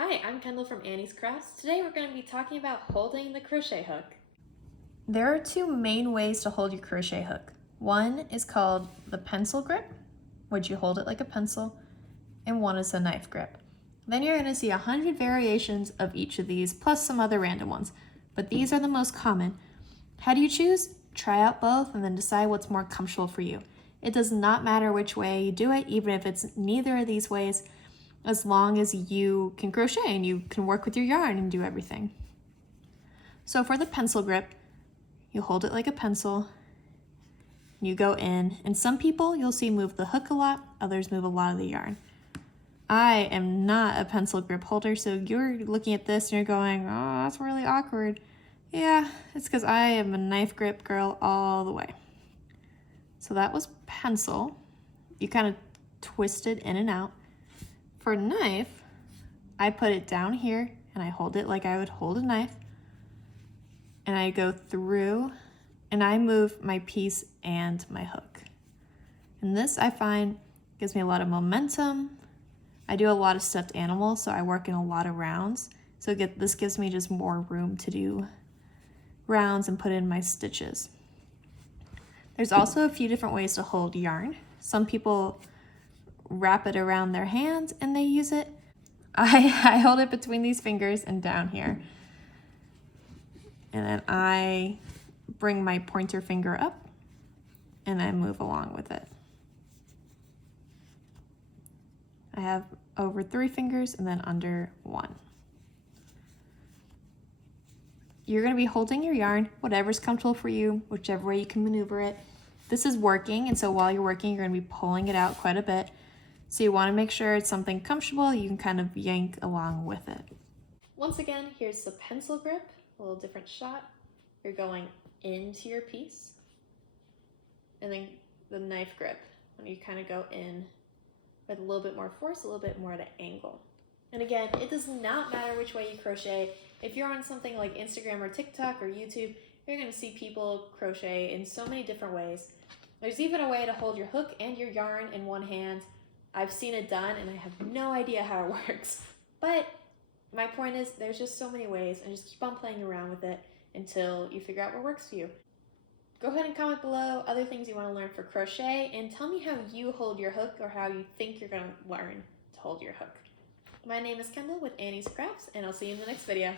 Hi, I'm Kendall from Annie's Crafts. Today we're going to be talking about holding the crochet hook. There are two main ways to hold your crochet hook. One is called the pencil grip, which you hold it like a pencil, and one is a knife grip. Then you're going to see 100 variations of each of these, plus some other random ones, but these are the most common. How do you choose? Try out both and then decide what's more comfortable for you. It does not matter which way you do it, even if it's neither of these ways, as long as you can crochet and you can work with your yarn and do everything. So for the pencil grip, you hold it like a pencil, you go in, and some people you'll see move the hook a lot, others move a lot of the yarn. I am not a pencil grip holder, so you're looking at this and you're going, oh, that's really awkward. Yeah, it's because I am a knife grip girl all the way. So that was pencil. You kind of twist it in and out. For knife, I put it down here and I hold it like I would hold a knife. And I go through and I move my piece and my hook. And this I find gives me a lot of momentum. I do a lot of stuffed animals, so I work in a lot of rounds. So this gives me just more room to do rounds and put in my stitches. There's also a few different ways to hold yarn. Some people wrap it around their hands and they use it. I hold it between these fingers and down here. And then I bring my pointer finger up and I move along with it. I have over 3 fingers and then under 1. You're going to be holding your yarn, whatever's comfortable for you, whichever way you can maneuver it. This is working, and so while you're working, you're going to be pulling it out quite a bit. So you want to make sure it's something comfortable, you can kind of yank along with it. Once again, here's the pencil grip, a little different shot. You're going into your piece. And then the knife grip, when you kind of go in with a little bit more force, a little bit more at an angle. And again, it does not matter which way you crochet. If you're on something like Instagram or TikTok or YouTube, you're going to see people crochet in so many different ways. There's even a way to hold your hook and your yarn in one hand. I've seen it done and I have no idea how it works. But my point is there's just so many ways, and just keep on playing around with it until you figure out what works for you. Go ahead and comment below other things you want to learn for crochet, and tell me how you hold your hook or how you think you're going to learn to hold your hook. My name is Kendall with Annie's Crafts, and I'll see you in the next video.